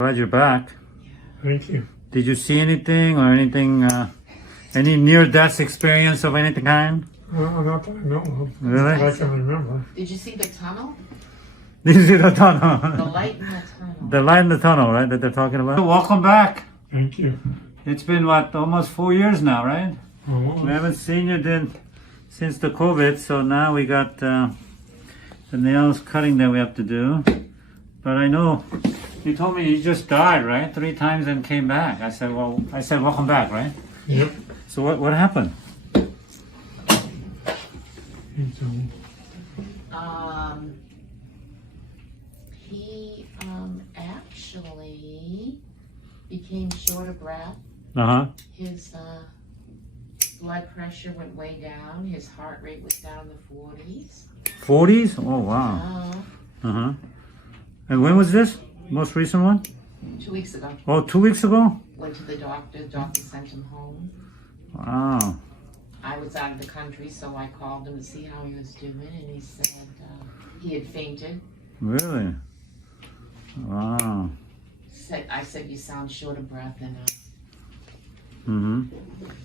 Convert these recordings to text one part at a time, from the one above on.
Glad you're back. Thank you. Did you see anything or anything, any near-death experience of any kind? Not that I know of. Really? I can remember. Did you see the tunnel? Did you see the The tunnel? light in the tunnel. The light in the tunnel, right, that they're talking about? Welcome back. Thank you. It's been, what, almost 4 years now, right? We haven't seen you since the COVID, so now we got the nails cutting that we have to do. But I know you told me you just died, right? 3 times and came back. I said, welcome back, right? Yep. So what happened? He actually became short of breath. Uh-huh. His blood pressure went way down. His heart rate was down in the 40s. 40s? Oh, wow. Uh-huh. And when was this? Most recent one? 2 weeks ago. Oh, 2 weeks ago? Went to the doctor. The doctor sent him home. Wow. I was out of the country, so I called him to see how he was doing, and he said he had fainted. Really? Wow. I said, you sound short of breath, and Mm-hmm.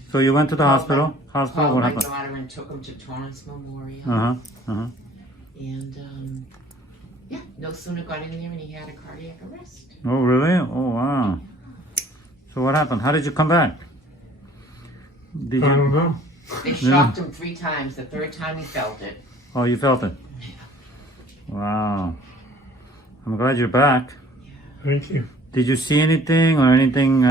So you went to the hospital? called What my happened? daughter and took him to Torrance Memorial. Uh-huh. Uh-huh. And yeah, no sooner got in there and he had a cardiac arrest. Oh, really? Oh, wow. So what happened? How did you come back? Did I don't you? know. They shocked him 3 times. The 3rd time he felt it. Oh, you felt it? Wow. I'm glad you're back. Thank you. Did you see anything or anything,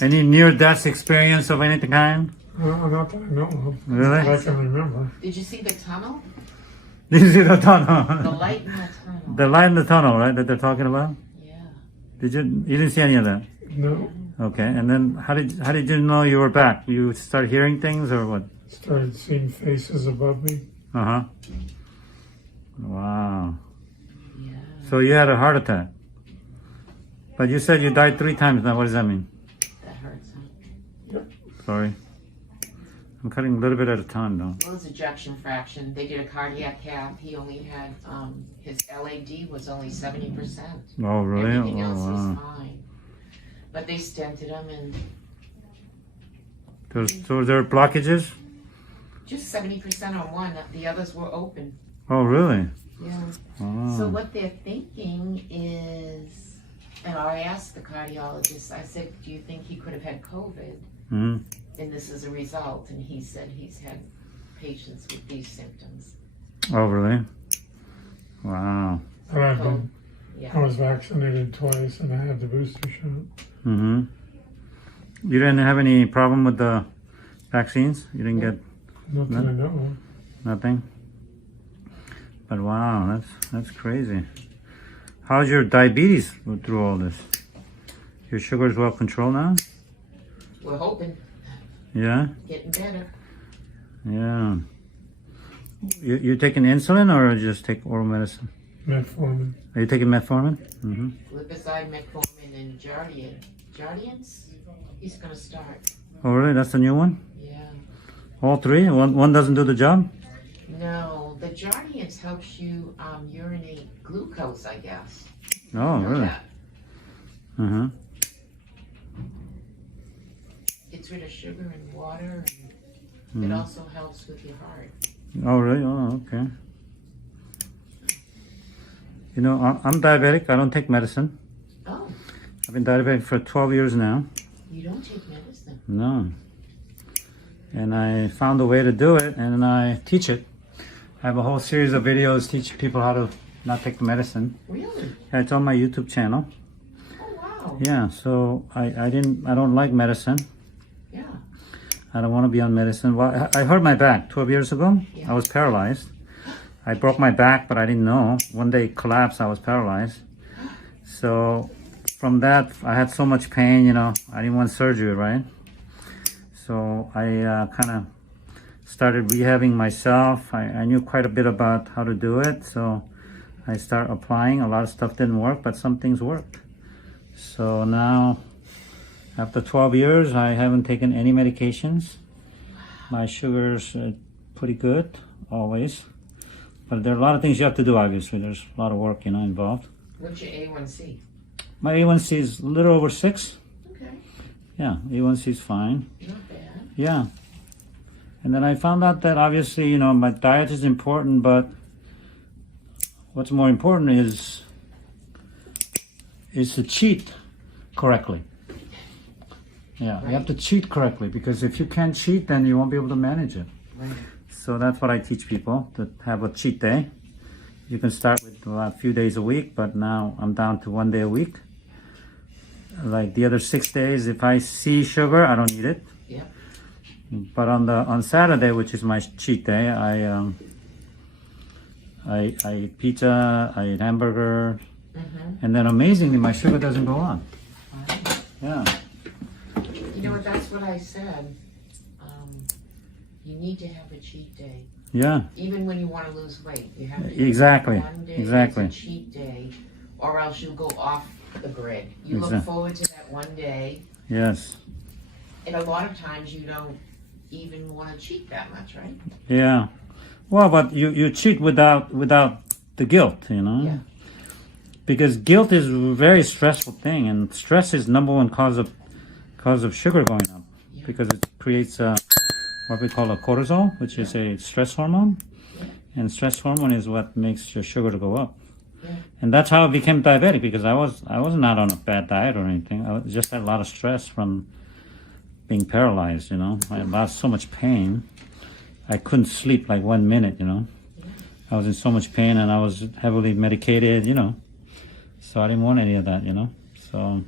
any near-death experience of any kind? Not that I know of. Really? I can remember. Did you see the tunnel? Did you see the The tunnel? light in the tunnel. The light in the tunnel, right, that they're talking about? Yeah. You didn't see any of that? No. Okay, and then how did you know you were back? You started hearing things or what? Started seeing faces above me. Uh-huh. Wow. Yeah. So you had a heart attack. But you said you died 3 times now. What does that mean? That hurts, huh? Yep. Sorry. I'm cutting a little bit at a time though. Well, his ejection fraction. They did a cardiac cath. He only had, his LAD was only 70%. Oh, really? Everything Oh, else was wow. fine. But they stented him and So there are blockages? just 70% on one. The others were open. Oh, really? Yeah. Oh. So what they're thinking is, and I asked the cardiologist, I said, do you think he could have had COVID? Mm-hmm. And this is a result. And he said he's had patients with these symptoms. Oh, really? Wow. And I've been, Yeah. I was vaccinated twice and I had the booster shot. Mm-hmm. You didn't have any problem with the vaccines? You didn't get Not that I know of. nothing? But wow, that's crazy. How's your diabetes through all this? Your sugar's well controlled now? We're hoping. Yeah? Getting better. Yeah. You taking insulin or just take oral medicine? Metformin. Are you taking metformin? Mm-hmm. Glipizide, metformin, and Jardiance, he's going to start. Oh, really? That's the new one? Yeah. All 3? One doesn't do the job? No, the Jardiance helps you urinate glucose, I guess. Oh, You know really? that. Uh-huh. Gets rid of sugar and water, and it also helps with your heart. Oh, really? Oh, okay. You know, I'm diabetic. I don't take medicine. Oh, I've been diabetic for 12 years now. you don't take medicine. No. And I found a way to do it, and I teach it. I have a whole series of videos teaching people how to not take the medicine. Really? Yeah, it's on my YouTube channel. Oh, wow. Yeah, so I don't like medicine. Yeah. I don't want to be on medicine. Well, I hurt my back 12 years ago. Yeah. I was paralyzed. I broke my back, but I didn't know. One day it collapsed, I was paralyzed. So from that, I had so much pain, you know, I didn't want surgery, right? So I kind of started rehabbing myself. I knew quite a bit about how to do it. So I started applying. A lot of stuff didn't work, but some things worked. So now, after 12 years, I haven't taken any medications. My sugar's pretty good, always. But there are a lot of things you have to do, obviously. There's a lot of work, involved. What's your A1C? My A1C is a little over 6. Okay, Yeah, A1C is fine. not bad. Yeah. And then I found out that obviously, my diet is important, but what's more important is to cheat correctly. Yeah, you have to cheat correctly, because if you can't cheat, then you won't be able to manage it. Right. So that's what I teach people, to have a cheat day. You can start with a few days a week, but now I'm down to 1 day a week. Like the other 6 days, if I see sugar, I don't eat it. Yeah. But on Saturday, which is my cheat day, I eat pizza, I eat hamburger, and then amazingly, my sugar doesn't go on. Yeah. You know what, that's what I said. You need to have a cheat day. Yeah. Even when you want to lose weight, you have to Exactly. one day Exactly. as a cheat day, or else you'll go off the grid. You look forward to that one day, Yes. and a lot of times you don't even want to cheat that much, right? Yeah. Well, but you cheat without the guilt, Yeah. Because guilt is a very stressful thing, and stress is number one cause of sugar going up, Yeah. because it creates what we call a cortisol, which is a stress hormone, and stress hormone is what makes your sugar to go up. Yeah. And that's how I became diabetic, because I was not on a bad diet or anything. I just had a lot of stress from being paralyzed. I had so much pain. I couldn't sleep like 1 minute. I was in so much pain, and I was heavily medicated. So I didn't want any of that. So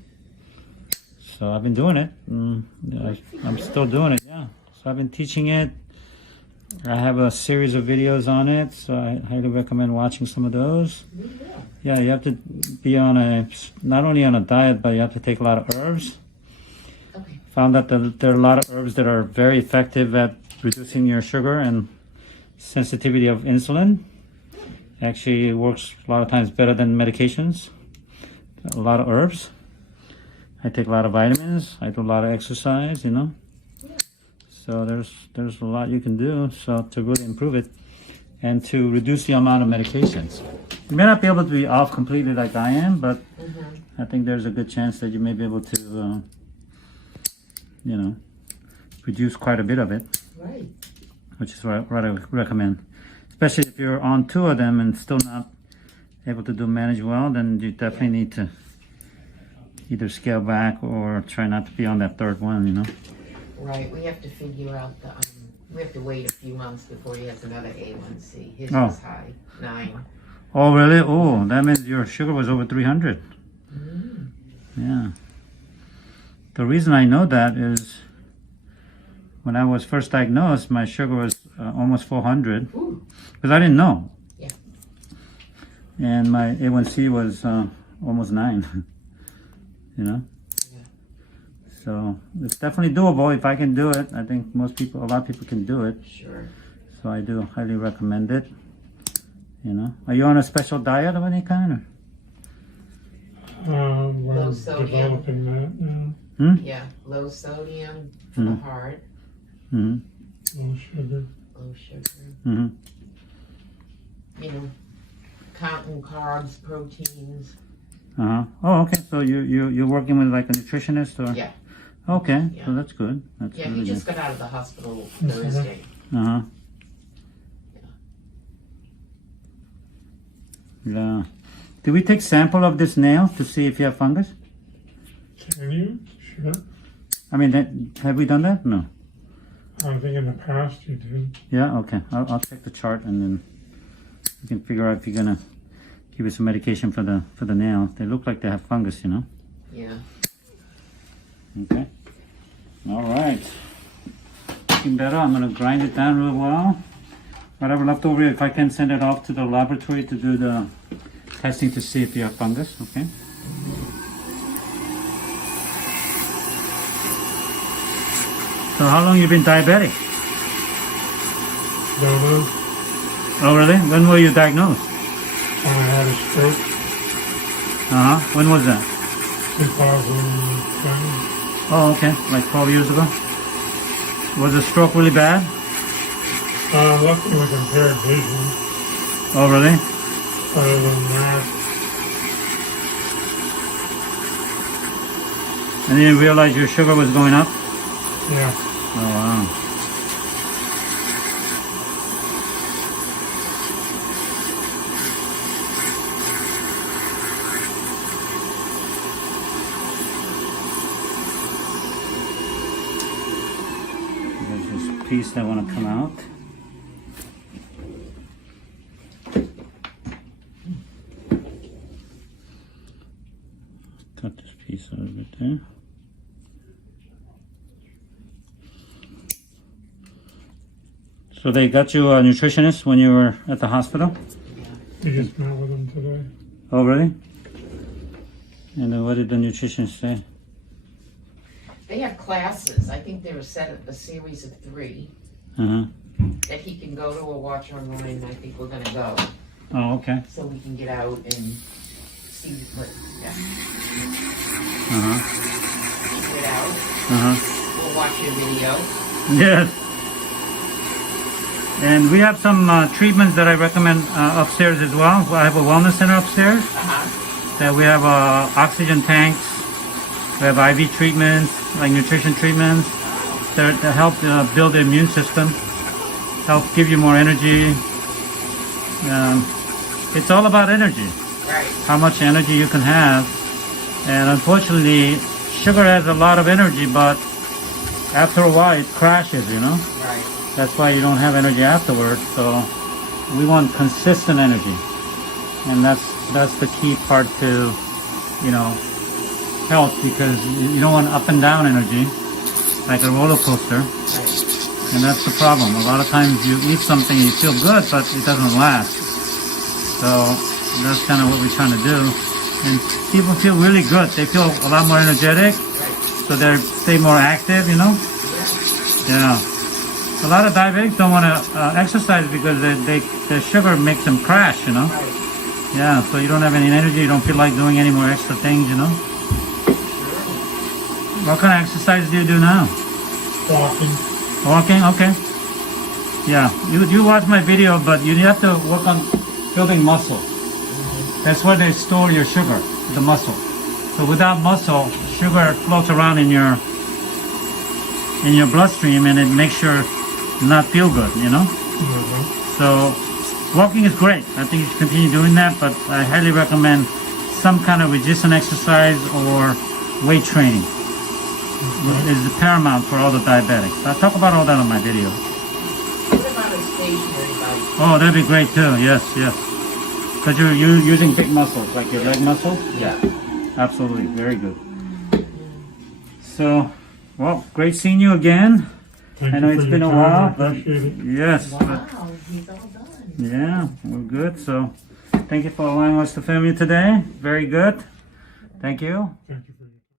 I've been doing it. I'm still doing it. Yeah. So I've been teaching it. I have a series of videos on it, so I highly recommend watching some of those. Yeah, you have to be not only on a diet, but you have to take a lot of herbs. Okay. Found that there are a lot of herbs that are very effective at reducing your sugar and sensitivity of insulin. Actually, it works a lot of times better than medications. A lot of herbs. I take a lot of vitamins. I do a lot of exercise, So there's a lot you can do to really improve it, and to reduce the amount of medications. You may not be able to be off completely like I am, but I think there's a good chance that you may be able to, reduce quite a bit of it. Right. Which is what I recommend. Especially if you're on 2 of them and still not able to manage well, then you definitely need to either scale back or try not to be on that 3rd one. Right, we have to figure out we have to wait a few months before he has another A1C. His Oh. was high, 9. Oh, really? Oh, that means your sugar was over 300. Mm. Yeah. The reason I know that is when I was first diagnosed, my sugar was almost 400. Ooh. Because I didn't know. Yeah. And my A1C was almost 9. So it's definitely doable if I can do it. I think a lot of people can do it. Sure. So I do highly recommend it. Are you on a special diet of any kind? We're Low sodium. developing that now. Yeah, low sodium for the heart, Mm-hmm. Low sugar. low sugar. Mm-hmm. Counting carbs, proteins. Uh-huh. Oh, okay. So you're working with like a nutritionist, or? Yeah. Okay. Yeah. So that's good. That's Yeah, really he just good. got out of the hospital Yes, Thursday. Uh-huh. Yeah. Do we take sample of this nail to see if you have fungus? Can you? Sure. I mean, have we done that? No. I think in the past you did. Yeah. Okay. I'll check the chart, and then we can figure out if you're gonna give you some medication for the nail. They look like they have fungus, Yeah. Okay. All right. Looking better. I'm gonna grind it down real well. Whatever left over, if I can send it off to the laboratory to do the testing to see if you have fungus. Okay. So how long you been diabetic? Don't know. Oh really? When were you diagnosed? I had a stroke When was that? 2020. Oh, okay. Like 12 years ago? Was the stroke really bad? Luckily with impaired vision. Oh, really? Other than that, And then you realized your sugar was going up? Yeah. Oh, wow. There's this piece that want to come out. Cut this piece out of it there. So they got you a nutritionist when you were at the hospital? We just met with him today. Oh, really? And then what did the nutritionist say? They have classes. I think they're a series of 3 Uh-huh. that he can go to or watch online. I think we're gonna go Oh, okay. so we can get out and see what. Yeah, Uh-huh. get out. Uh-huh. We'll watch your video. Yes. And we have some treatments that I recommend upstairs as well. I have a wellness center upstairs. That we have oxygen tanks. We have IV treatments, like nutrition treatments, that help build the immune system, help give you more energy. It's all about energy, Right. how much energy you can have. And unfortunately, sugar has a lot of energy, but after a while it crashes, you know? Right. That's why you don't have energy afterwards. So we want consistent energy, and that's the key part to, you know, health, because you don't want up and down energy like a roller coaster, and that's the problem. A lot of times you eat something and you feel good, but it doesn't last. So that's kind of what we're trying to do, and people feel really good. They feel a lot more energetic, so they stay more active, you know. Yeah. A lot of diabetics don't want to exercise because the sugar makes them crash, you know. Yeah, so you don't have any energy, you don't feel like doing any more extra things, you know. What kind of exercise do you do now? Walking. Walking? Okay. Yeah, you watch my video, but you have to work on building muscle. That's where they store your sugar, the muscle. So without muscle, sugar floats around in your bloodstream, and it makes you not feel good, you know. So walking is great. I think you should continue doing that, but I highly recommend some kind of resistance exercise or weight training. Is paramount for all the diabetics. I talk about all that on my video. What about a stationary bike? Oh, that'd be great too. Yes, yes. Because you're using big muscles, like your leg muscles. Yeah. Absolutely, very good. So, well, great seeing you again. Thank I know you for it's your been a time. while, I but appreciate it. yes, but Wow, he's all done. yeah, we're good. So, thank you for allowing us to film you today. Very good. Thank you. Thank you.